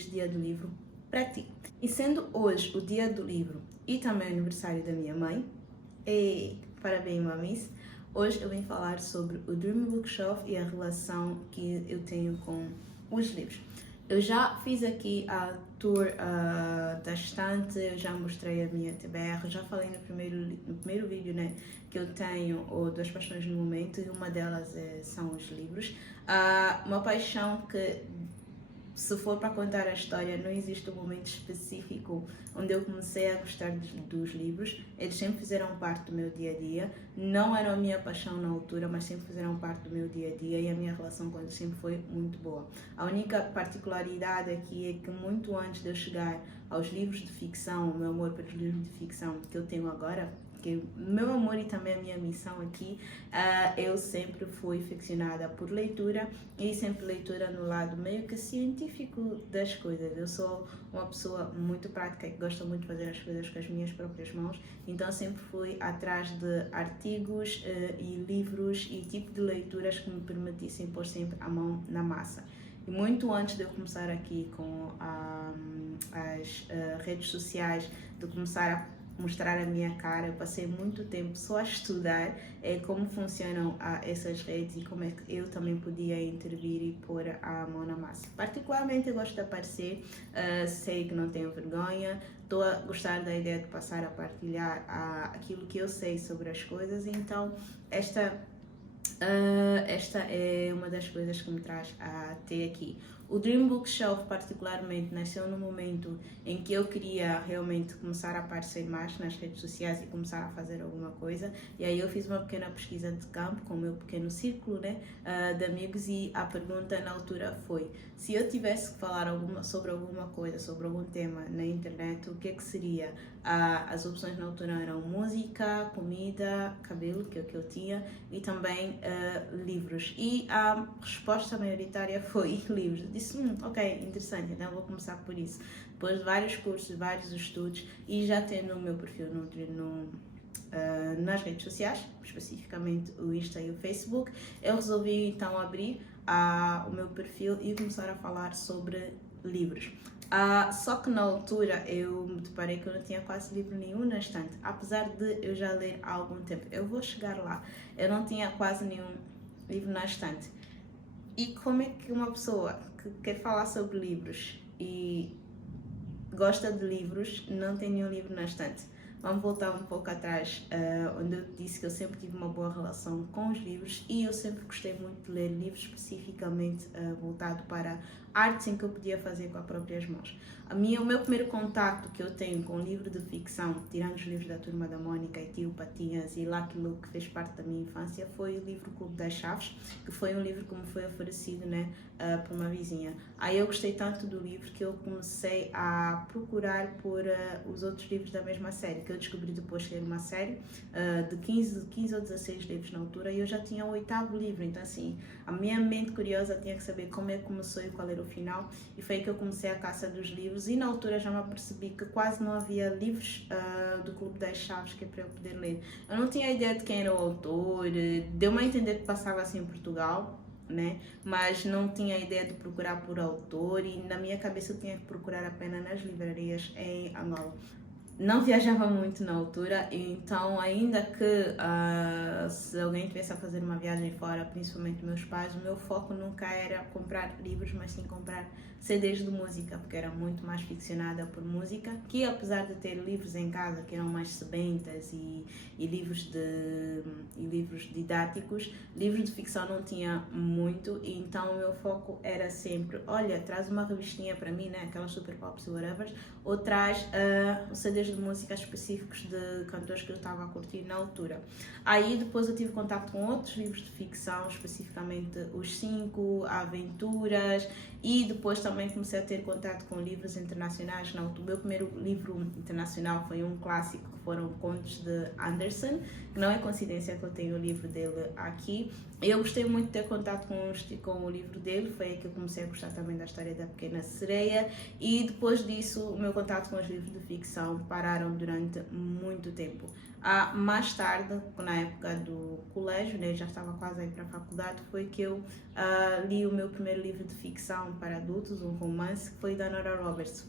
feliz dia do livro para ti. E sendo hoje o dia do livro e também o aniversário da minha mãe, parabéns mamis, hoje eu vim falar sobre o Dream Bookshelf e a relação que eu tenho com os livros. Eu já fiz aqui a tour da estante, eu já mostrei a minha TBR, já falei no primeiro vídeo, né, que eu tenho duas paixões no momento e uma delas são os livros. Uma paixão que, se for para contar a história, não existe um momento específico onde eu comecei a gostar dos livros. Eles sempre fizeram parte do meu dia a dia. Não eram a minha paixão na altura, mas sempre fizeram parte do meu dia a dia e a minha relação com eles sempre foi muito boa. A única particularidade aqui é que muito antes de eu chegar aos livros de ficção, o meu amor pelos livros de ficção que eu tenho agora, que meu amor e também a minha missão aqui, eu sempre fui aficionada por leitura e sempre leitura no lado meio que científico das coisas. Eu sou uma pessoa muito prática que gosta muito de fazer as coisas com as minhas próprias mãos, então sempre fui atrás de artigos e livros e tipo de leituras que me permitissem pôr sempre a mão na massa. E muito antes de eu começar aqui com as redes sociais, de começar a mostrar a minha cara, eu passei muito tempo só a estudar como funcionam essas redes e como é que eu também podia intervir e pôr a mão na massa. Particularmente eu gosto de aparecer, sei que não tenho vergonha, estou a gostar da ideia de passar a partilhar aquilo que eu sei sobre as coisas, então esta é uma das coisas que me traz até aqui. O Dream Bookshelf particularmente nasceu no momento em que eu queria realmente começar a aparecer mais nas redes sociais e começar a fazer alguma coisa, e aí eu fiz uma pequena pesquisa de campo com o meu pequeno círculo, né, de amigos, e a pergunta na altura foi: se eu tivesse que falar sobre alguma coisa, sobre algum tema na internet, o que é que seria? As opções na altura eram música, comida, cabelo, que é o que eu tinha, e também livros. E a resposta maioritária foi livros. Eu disse, ok, interessante, então vou começar por isso. Depois de vários cursos, vários estudos e já tendo o meu perfil nas redes sociais, especificamente o Insta e o Facebook, eu resolvi então abrir o meu perfil e começar a falar sobre livros. Só que na altura eu me deparei que eu não tinha quase livro nenhum na estante, apesar de eu já ler há algum tempo. Eu vou chegar lá. Eu não tinha quase nenhum livro na estante. E como é que uma pessoa que quer falar sobre livros e gosta de livros não tem nenhum livro na estante? Vamos voltar um pouco atrás, onde eu disse que eu sempre tive uma boa relação com os livros e eu sempre gostei muito de ler livros especificamente voltado para artes em que eu podia fazer com as próprias mãos. O meu primeiro contacto que eu tenho com livro de ficção, tirando os livros da Turma da Mônica e Tio Patinhas e Lucky Luke, que fez parte da minha infância, foi o livro Clube das Chaves, que foi um livro que me foi oferecido, né, por uma vizinha. Aí eu gostei tanto do livro que eu comecei a procurar por os outros livros da mesma série, que eu descobri depois que era uma série de 15 ou 16 livros na altura, e eu já tinha o 8º livro, então assim, a minha mente curiosa tinha que saber como é que começou e qual era o final, e foi aí que eu comecei a caça dos livros, e na altura já me apercebi que quase não havia livros do Clube das Chaves que é para eu poder ler. Eu não tinha ideia de quem era o autor, deu-me a entender que passava assim em Portugal, né? Mas não tinha ideia de procurar por autor, e na minha cabeça eu tinha que procurar apenas nas livrarias em Angola. Não viajava muito na altura, então ainda que se alguém tivesse a fazer uma viagem fora, principalmente meus pais, o meu foco nunca era comprar livros, mas sim comprar CDs de música, porque era muito mais ficcionada por música, que apesar de ter livros em casa que eram mais sebentas e livros didáticos, livros de ficção não tinha muito, e então o meu foco era sempre, olha, traz uma revistinha para mim, né, aquelas super pops e whatever, ou traz CDs de música específicos de cantores que eu estava a curtir na altura. Aí depois eu tive contato com outros livros de ficção, especificamente os 5, Aventuras, e depois também comecei a ter contato com livros internacionais. O meu primeiro livro internacional foi um clássico, que foram Contos de Andersen, que não é coincidência que eu tenho o livro dele aqui. Eu gostei muito de ter contato com o livro dele, foi aí que eu comecei a gostar também da história da Pequena Sereia, e depois disso o meu contato com os livros de ficção pararam durante muito tempo. Mais tarde, na época do colégio, né, já estava quase a ir para a faculdade, foi que eu li o meu primeiro livro de ficção para adultos, um romance, que foi da Nora Roberts.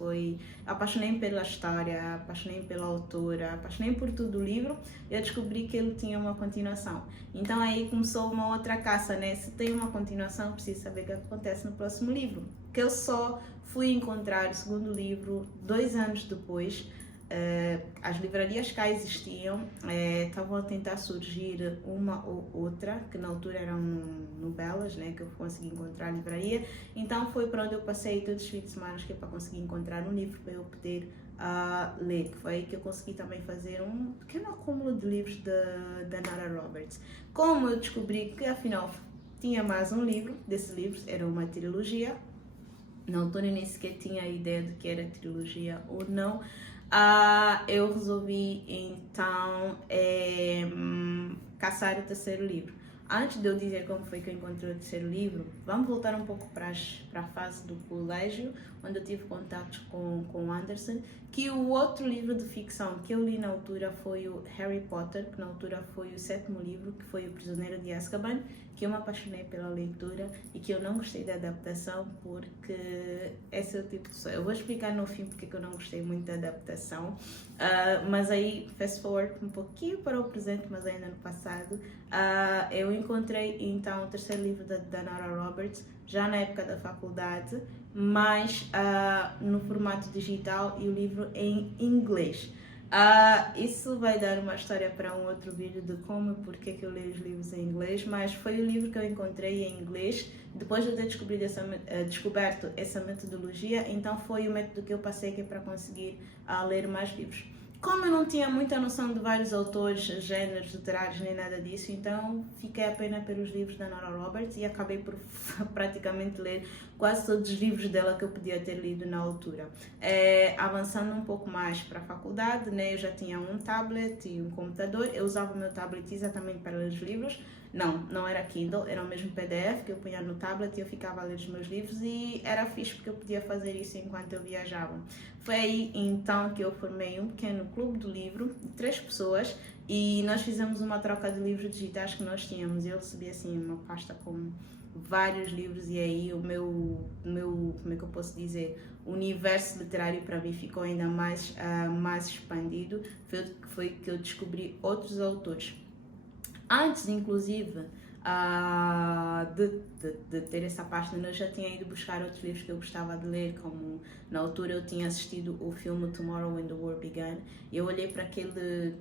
Apaixonei pela história, apaixonei pela autora, apaixonei por tudo o livro, e eu descobri que ele tinha uma continuação. Então aí começou uma outra caça, né? Se tem uma continuação, preciso saber o que acontece no próximo livro. Que eu só fui encontrar o segundo livro 2 anos depois. As livrarias cá existiam, estavam a tentar surgir uma ou outra, que na altura eram novelas, né, que eu consegui encontrar a livraria. Então foi para onde eu passei todos os fins de semana, que é para conseguir encontrar um livro para eu poder ler, que foi aí que eu consegui também fazer um pequeno acúmulo de livros da Nora Roberts. Como eu descobri que afinal tinha mais um livro, desses livros era uma trilogia, na altura eu nem sequer tinha a ideia de que era trilogia ou não. Eu resolvi então caçar o terceiro livro. Antes de eu dizer como foi que eu encontrei o terceiro livro, vamos voltar um pouco para a fase do colégio, onde eu tive contato com Anderson, que o outro livro de ficção que eu li na altura foi o Harry Potter, que na altura foi o 7º livro, que foi O Prisioneiro de Azkaban, que eu me apaixonei pela leitura e que eu não gostei da adaptação, porque esse é o tipo de pessoa. Eu vou explicar no fim porque eu não gostei muito da adaptação, mas aí, fast forward um pouquinho para o presente, mas ainda no passado, eu encontrei então o terceiro livro da Nora Roberts, já na época da faculdade, mas no formato digital, e o livro em inglês. Isso vai dar uma história para um outro vídeo de como e porquê que eu leio os livros em inglês, mas foi o livro que eu encontrei em inglês, depois de eu ter descoberto essa metodologia, então foi o método que eu passei aqui para conseguir ler mais livros. Como eu não tinha muita noção de vários autores, gêneros literários, nem nada disso, então fiquei apenas pelos livros da Nora Roberts e acabei por praticamente ler quase todos os livros dela que eu podia ter lido na altura. Avançando um pouco mais para a faculdade, né, eu já tinha um tablet e um computador. Eu usava o meu tablet exatamente para ler os livros. Não era Kindle, era o mesmo PDF que eu punha no tablet e eu ficava a ler os meus livros, e era fixe porque eu podia fazer isso enquanto eu viajava. Foi aí então que eu formei um pequeno clube do livro de 3 pessoas e nós fizemos uma troca de livros digitais que nós tínhamos. Eu recebi assim uma pasta com vários livros, e aí o meu como é que eu posso dizer, o universo literário para mim ficou ainda mais expandido. Foi que eu descobri outros autores. Antes, inclusive, de ter essa página, eu já tinha ido buscar outros livros que eu gostava de ler, como na altura eu tinha assistido o filme Tomorrow When the War Began, e eu olhei para aquele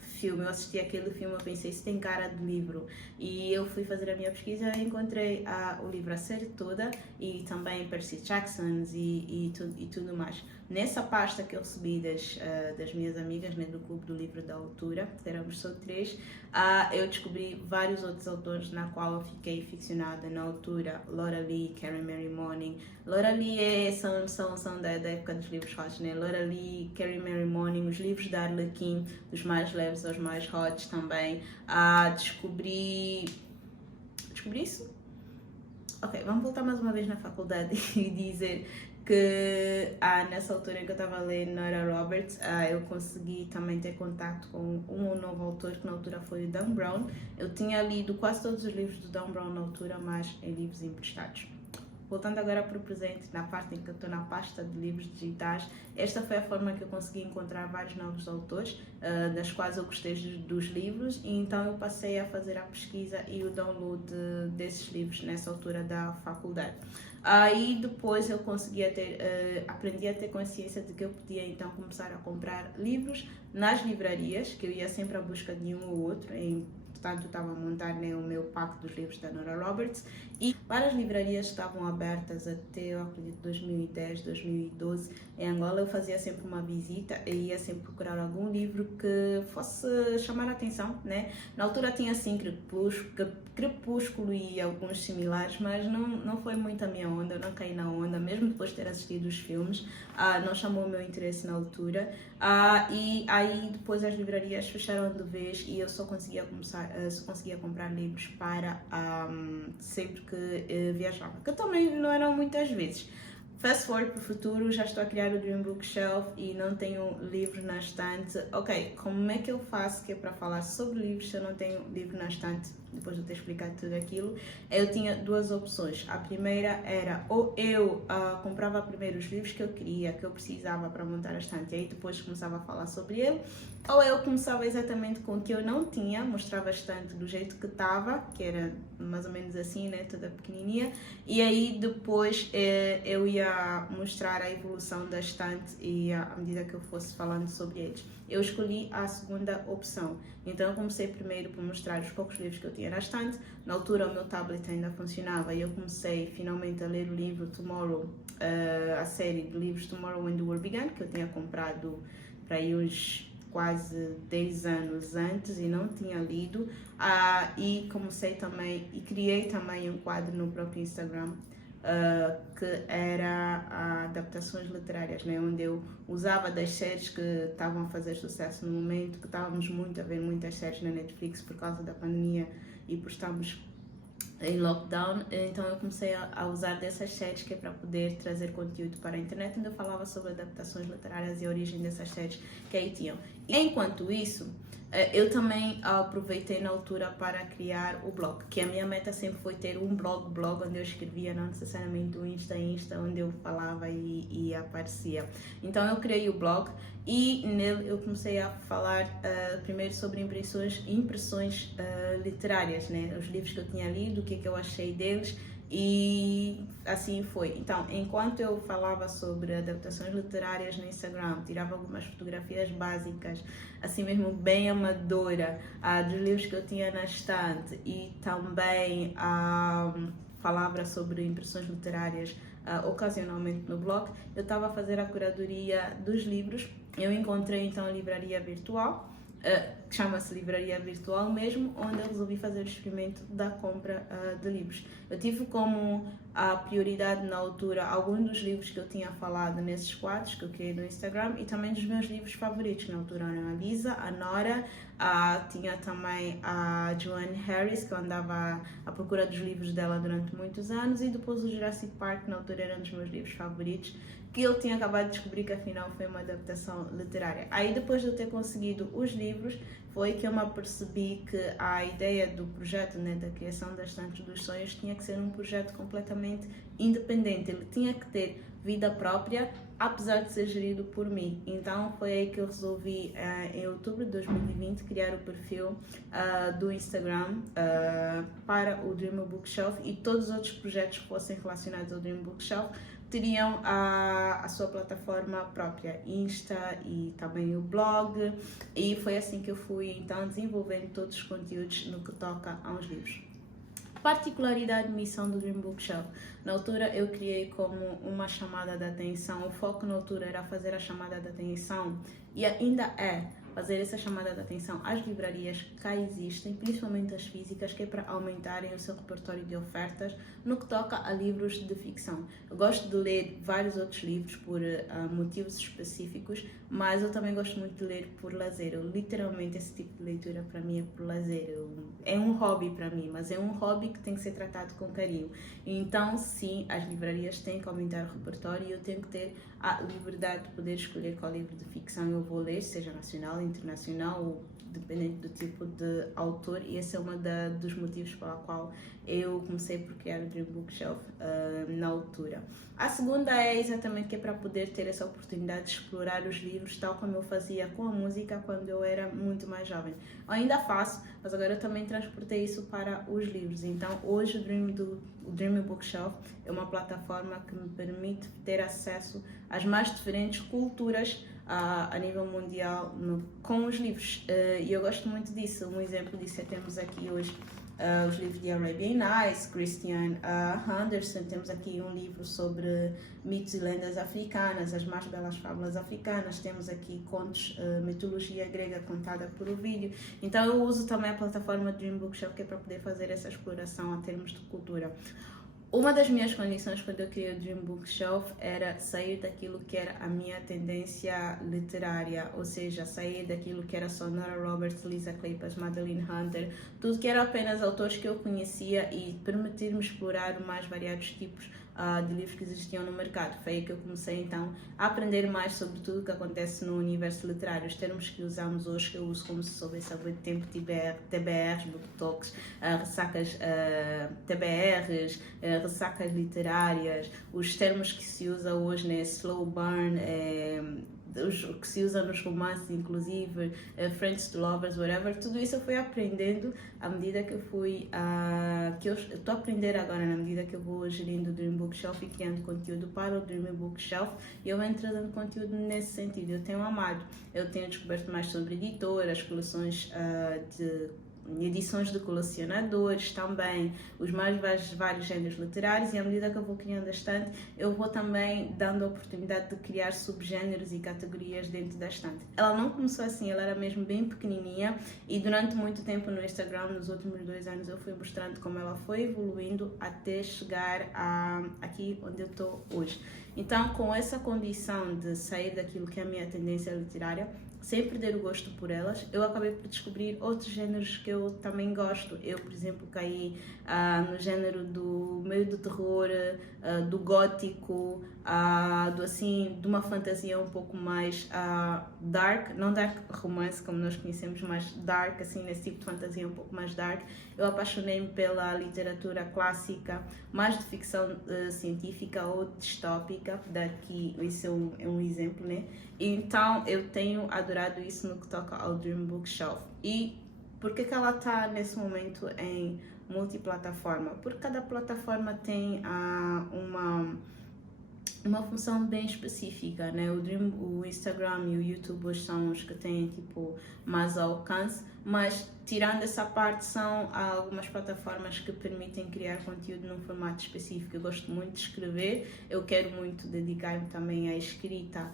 filme, eu assisti aquele filme, eu pensei, isso tem cara de livro, e eu fui fazer a minha pesquisa e encontrei o livro, a série toda, e também Percy Jackson e tudo mais. Nessa pasta que eu recebi das minhas amigas, né, do Clube do Livro da Altura, que éramos só 3, eu descobri vários outros autores na qual eu fiquei ficcionada na altura. Laura Lee, Carrie Mary Moning. Laura Lee são da época dos livros hot, né? Laura Lee, Carrie Mary Moning, os livros da Arlequim, dos mais leves aos mais hot também. Descobri isso? Ok, vamos voltar mais uma vez na faculdade e dizer que nessa altura em que eu estava a ler Nora Roberts, eu consegui também ter contato com um novo autor, que na altura foi o Dan Brown. Eu tinha lido quase todos os livros do Dan Brown na altura, mas em livros emprestados. Voltando agora para o presente, na parte em que eu estou na pasta de livros digitais, esta foi a forma que eu consegui encontrar vários novos autores, das quais eu gostei dos livros, e então eu passei a fazer a pesquisa e o download desses livros nessa altura da faculdade. Aí depois eu aprendi a ter consciência de que eu podia então começar a comprar livros nas livrarias, que eu ia sempre à busca de um ou outro. Portanto, estava a montar, né, o meu pack dos livros da Nora Roberts, e várias livrarias estavam abertas até, eu acredito, 2010, 2012. Em Angola eu fazia sempre uma visita e ia sempre procurar algum livro que fosse chamar a atenção, né? Na altura tinha assim Crepúsculo e alguns similares, mas não foi muito a minha onda, eu não caí na onda, mesmo depois de ter assistido os filmes, não chamou o meu interesse na altura. E aí depois as livrarias fecharam de vez e eu só conseguia comprar livros para sempre que viajava, que também não eram muitas vezes. Fast forward para o futuro, já estou a criar o Dream Bookshelf e não tenho livros na estante. Ok, como é que eu faço que é para falar sobre livros se eu não tenho livro na estante? Depois de eu ter explicado tudo aquilo, eu tinha duas opções. A primeira era ou eu comprava primeiro os livros que eu queria, que eu precisava para montar a estante, e aí depois começava a falar sobre ele, ou eu começava exatamente com o que eu não tinha, mostrava a estante do jeito que estava, que era mais ou menos assim, né, toda pequenininha, e aí depois eu ia mostrar a evolução da estante e à medida que eu fosse falando sobre eles. Eu escolhi a segunda opção. Então eu comecei primeiro por mostrar os poucos livros que eu tinha na estante. Na altura o meu tablet ainda funcionava e eu comecei finalmente a ler o livro Tomorrow, a série de livros Tomorrow When the World Began, que eu tinha comprado para aí uns quase 10 anos antes e não tinha lido. E comecei também e criei também um quadro no próprio Instagram que era adaptações literárias, né? Onde eu usava das séries que estavam a fazer sucesso no momento, que estávamos muito a ver muitas séries na Netflix por causa da pandemia e por estarmos em lockdown, então eu comecei a usar dessas séries que é para poder trazer conteúdo para a internet, onde eu falava sobre adaptações literárias e a origem dessas séries que aí tinham. E enquanto isso, eu também aproveitei na altura para criar o blog, que a minha meta sempre foi ter um blog onde eu escrevia, não necessariamente o Insta, onde eu falava e aparecia. Então eu criei o blog e nele eu comecei a falar primeiro sobre impressões literárias, né? Os livros que eu tinha lido, o que eu achei deles, e assim foi. Então, enquanto eu falava sobre adaptações literárias no Instagram, tirava algumas fotografias básicas, assim mesmo bem amadora, dos livros que eu tinha na estante, e também falava sobre impressões literárias ocasionalmente no blog, eu estava a fazer a curadoria dos livros. Eu encontrei então a livraria virtual, que chama-se Livraria Virtual mesmo, onde eu resolvi fazer o experimento da compra de livros. Eu tive como a prioridade na altura alguns dos livros que eu tinha falado nesses quadros que eu criei no Instagram e também dos meus livros favoritos na altura, a Lisa, a Nora, tinha também a Joanne Harris, que eu andava à procura dos livros dela durante muitos anos, e depois o Jurassic Park, na altura era um dos meus livros favoritos, que eu tinha acabado de descobrir que afinal foi uma adaptação literária. Aí depois de eu ter conseguido os livros, foi que eu me apercebi que a ideia do projeto, né, da criação das Estantes dos Sonhos, tinha que ser um projeto completamente independente. Ele tinha que ter vida própria, apesar de ser gerido por mim. Então foi aí que eu resolvi, em outubro de 2020, criar o perfil do Instagram para o Dream Bookshelf, e todos os outros projetos que fossem relacionados ao Dream Bookshelf teriam a sua plataforma própria, Insta e também o blog, e foi assim que eu fui então desenvolvendo todos os conteúdos no que toca aos livros. Particularidade de missão do Dream Bookshelf. Na altura eu criei como uma chamada de atenção, o foco na altura era fazer a chamada de atenção, e ainda é fazer essa chamada de atenção às livrarias que cá existem, principalmente as físicas, que é para aumentarem o seu repertório de ofertas no que toca a livros de ficção. Eu gosto de ler vários outros livros por motivos específicos, mas eu também gosto muito de ler por lazer. Eu, literalmente, esse tipo de leitura para mim é por lazer. É um hobby para mim, mas é um hobby que tem que ser tratado com carinho. Então, sim, as livrarias têm que aumentar o repertório e eu tenho que ter a liberdade de poder escolher qual livro de ficção eu vou ler, seja nacional, internacional, ou dependente do tipo de autor, e esse é um dos motivos pela qual eu comecei por criar o Dream Bookshelf na altura. A segunda é exatamente que é para poder ter essa oportunidade de explorar os livros, tal como eu fazia com a música quando eu era muito mais jovem. Eu ainda faço, mas agora eu também transportei isso para os livros. Então hoje o Dream Bookshelf é uma plataforma que me permite ter acesso às mais diferentes culturas a nível mundial com os livros, e eu gosto muito disso. Um exemplo disso é temos aqui hoje os livros de Arabian Nights, Christian Andersen. Temos aqui um livro sobre mitos e lendas africanas, as mais belas fábulas africanas. Temos aqui contos, mitologia grega contada por Ovídio. Então eu uso também a plataforma Dream Bookshelf, que é para poder fazer essa exploração em termos de cultura. Uma das minhas condições quando eu criei o Dream Bookshelf era sair daquilo que era a minha tendência literária, ou seja, sair daquilo que era só Nora Roberts, Lisa Kleypas, Madeline Hunter, tudo que era apenas autores que eu conhecia, e permitir-me explorar mais variados tipos de livros que existiam no mercado. Foi aí que eu comecei então a aprender mais sobre tudo o que acontece no universo literário. Os termos que usamos hoje, que eu uso como se soubesse há muito tempo, TBRs, book talks, ressacas TBRs, ressacas literárias, os termos que se usa hoje, né, slow burn, o que se usa nos romances, inclusive, friends to lovers, whatever, tudo isso eu fui aprendendo à medida que eu fui, que eu estou a aprender agora, na medida que eu vou gerindo o Dream Bookshelf e criando conteúdo para o Dream Bookshelf, e eu venho trazendo conteúdo nesse sentido. Eu tenho amado, eu tenho descoberto mais sobre editoras, coleções de edições de colecionadores também, os mais vários géneros literários, e à medida que eu vou criando a estante, eu vou também dando a oportunidade de criar subgéneros e categorias dentro da estante. Ela não começou assim, ela era mesmo bem pequenininha, e durante muito tempo no Instagram, nos últimos 2 anos, eu fui mostrando como ela foi evoluindo até chegar aqui onde eu estou hoje. Então, com essa condição de sair daquilo que é a minha tendência literária, sem perder o gosto por elas, eu acabei por descobrir outros géneros que eu também gosto. Eu, por exemplo, caí no género do meio do terror, do gótico, de uma fantasia um pouco mais dark, não dark romance como nós conhecemos, mas dark, assim, nesse tipo de fantasia um pouco mais dark. Eu apaixonei-me pela literatura clássica, mais de ficção científica ou distópica, daqui, esse é um exemplo, né? Então, eu tenho adorado isso no que toca ao Dream Bookshelf. E por que ela está nesse momento em multiplataforma? Porque cada plataforma tem uma função bem específica, né? O Instagram e o YouTube hoje são os que têm tipo mais alcance, mas tirando essa parte, são algumas plataformas que permitem criar conteúdo num formato específico. Eu gosto muito de escrever, eu quero muito dedicar-me também à escrita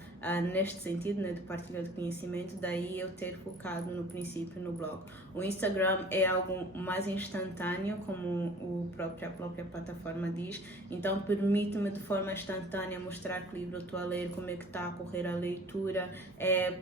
neste sentido, né, de partilha de conhecimento, daí eu ter focado no princípio no blog. O Instagram é algo mais instantâneo, como a própria plataforma diz, então permite-me de forma instantânea mostrar que livro eu estou a ler, como é que está a correr a leitura,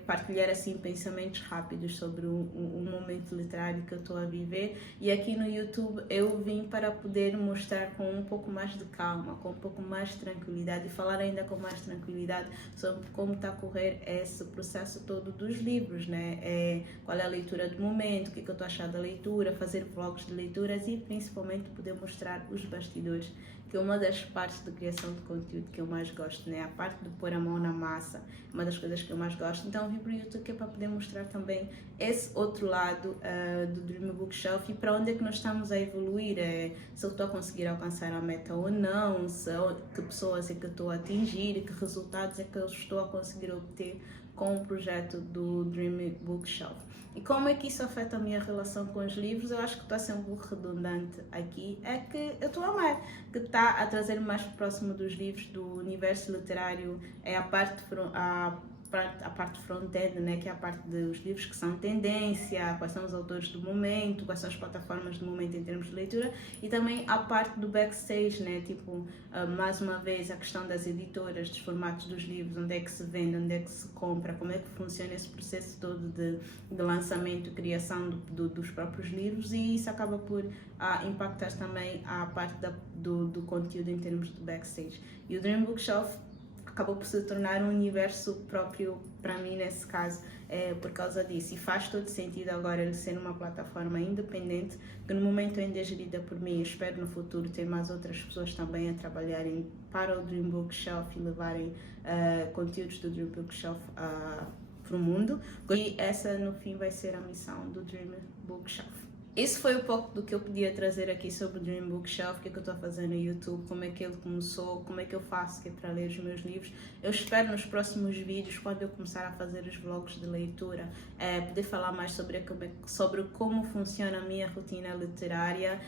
partilhar assim pensamentos rápidos sobre o momento literário que eu estou a viver. E aqui no YouTube eu vim para poder mostrar com um pouco mais de calma, com um pouco mais de tranquilidade, e falar ainda com mais tranquilidade sobre como está a correr esse processo todo dos livros, né? Qual é a leitura do momento, o que eu estou achando da leitura, fazer vlogs de leituras e principalmente poder mostrar os bastidores, que é uma das partes de criação de conteúdo que eu mais gosto, né? A parte de pôr a mão na massa, uma das coisas que eu mais gosto. Então eu vim para o YouTube que é para poder mostrar também esse outro lado do Dream Bookshelf e para onde é que nós estamos a evoluir, se eu estou a conseguir alcançar a meta ou não, que pessoas é que eu estou a atingir, que resultados é que eu estou a conseguir obter com o projeto do Dream Bookshelf. E como é que isso afeta a minha relação com os livros? Eu acho que estou a ser um pouco redundante aqui, é que eu estou a amar, que está a trazer mais próximo dos livros, do universo literário, é a parte front-end, né, que é a parte dos livros que são tendência, quais são os autores do momento, quais são as plataformas do momento em termos de leitura, e também a parte do backstage, né, tipo, mais uma vez a questão das editoras, dos formatos dos livros, onde é que se vende, onde é que se compra, como é que funciona esse processo todo de lançamento, criação dos próprios livros, e isso acaba por impactar também a parte do conteúdo em termos de backstage. E o Dream Bookshelf acabou por se tornar um universo próprio para mim nesse caso, por causa disso. E faz todo sentido agora ele ser uma plataforma independente, que no momento ainda é gerida por mim. Eu espero no futuro ter mais outras pessoas também a trabalharem para o Dream Bookshelf e levarem conteúdos do Dream Bookshelf para o mundo. E essa no fim vai ser a missão do Dream Bookshelf. Isso foi um pouco do que eu podia trazer aqui sobre o Dream Bookshelf, o que é que eu estou a fazer no YouTube, como é que ele começou, como é que eu faço para ler os meus livros. Eu espero nos próximos vídeos, quando eu começar a fazer os vlogs de leitura, poder falar mais sobre como funciona a minha rotina literária,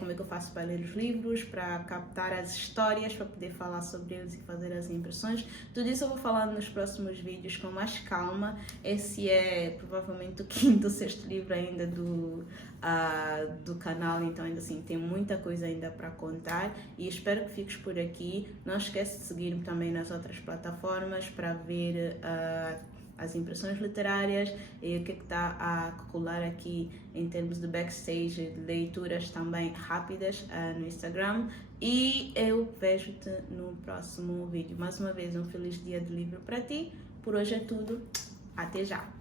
como é que eu faço para ler os livros, para captar as histórias, para poder falar sobre eles e fazer as impressões. Tudo isso eu vou falando nos próximos vídeos com mais calma. Esse é provavelmente o quinto ou sexto livro ainda do canal, então ainda assim tem muita coisa ainda para contar, e espero que fiques por aqui. Não esquece de seguir-me também nas outras plataformas para ver as impressões literárias e o que está a colar aqui em termos de backstage, de leituras também rápidas no Instagram. E eu vejo-te no próximo vídeo. Mais uma vez, um feliz dia de livro para ti. Por hoje é tudo. Até já!